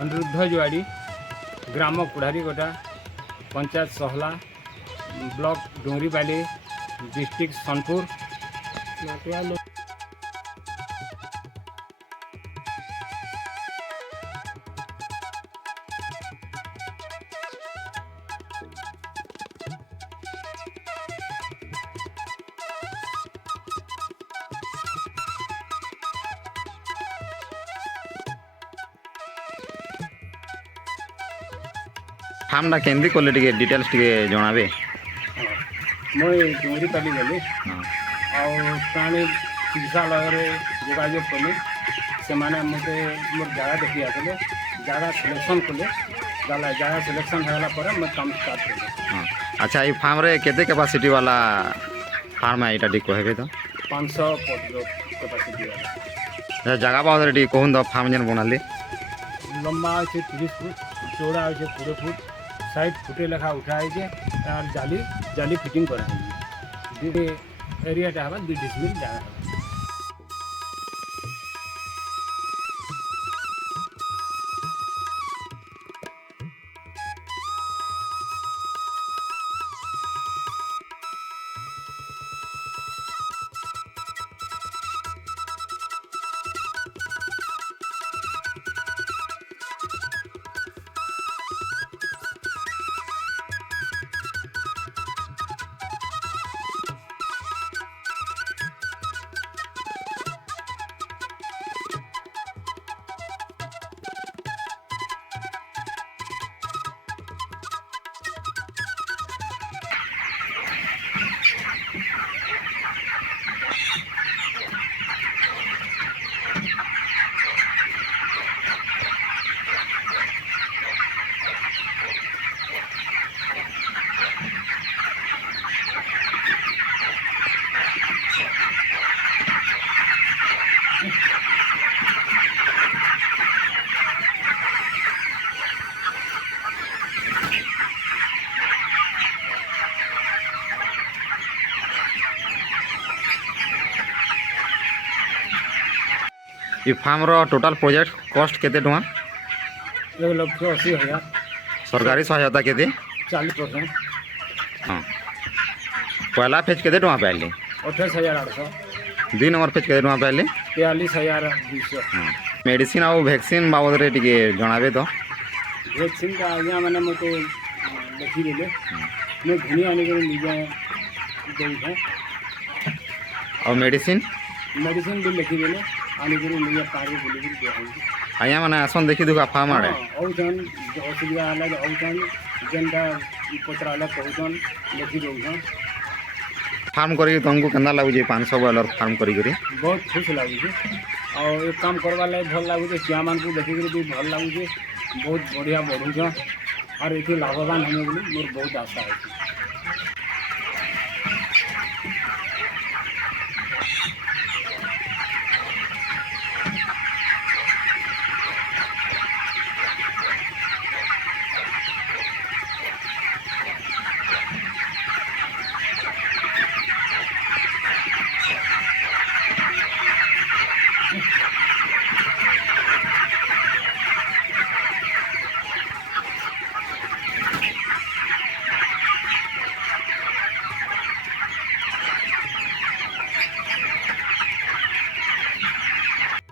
अनिरुद्ध जुआड़ी, ग्राम कुढ़ारीगोटा, पंचायत सहला, block डोंगरीबाली, district Sonpur. फार्मटा केमती कले टिके डिटेल्स टिके जणाबे। मुई डोंगरीबाली गली प्राणी चिकित्सालय जोगाजोग कली से माने मते मोर जगह देखी आसले जगह सिलेक्शन कले जगह सिलेक्शन होगा पर मैं काम स्टार्ट कली। अच्छा ये फार्म रे केते कैपेसिटी वाला फार्म है इटा कहबे तो 500 कैपेसिटी वाला जगह बाबद टी कहून दो फार्म जन बनाले लंबा अच्छे 30 फुट चौड़ा अच्छे 20 फुट 60 फुटे लेखा उठा है और जाली फिटिंग करा एरियाटा हवा 2 डिसमिल जगह। ये फार्म रो टोटल प्रोजेक्ट कॉस्ट केते टुआ 1,80,000 सरकारी सहायता केते 40%। हाँ पहला फेज केते टुआ पाइले 28,800 दुई नंबर फेज केते टुआ पाइले 43,200। हाँ मेडिसिन आउ वैक्सीन बाबद रे टिके जणाबे तो वैक्सीन का आज्ञा मैंने मत लिखी देले मैं घुनी आने के लिए दे और मेडिसिन भी लिखी देले आने के लिए कार्य बोली दिया आया माने आसन देखी दुका फार्म आड़े औन असुविधा अलग औन जेनटा पत्राला कहन लिखी दौन फार्म करी तुमको केंदा लागुजे 500 बॉयलर फार्म करी बहुत खुश लगुचे और एक काम करवा लगे भल लगुचे चिया मान को देखिक भी भल लगुचे बहुत बढ़िया बढ़ुछ और ये लाभवान हमें बोली मोर बहुत आशा है।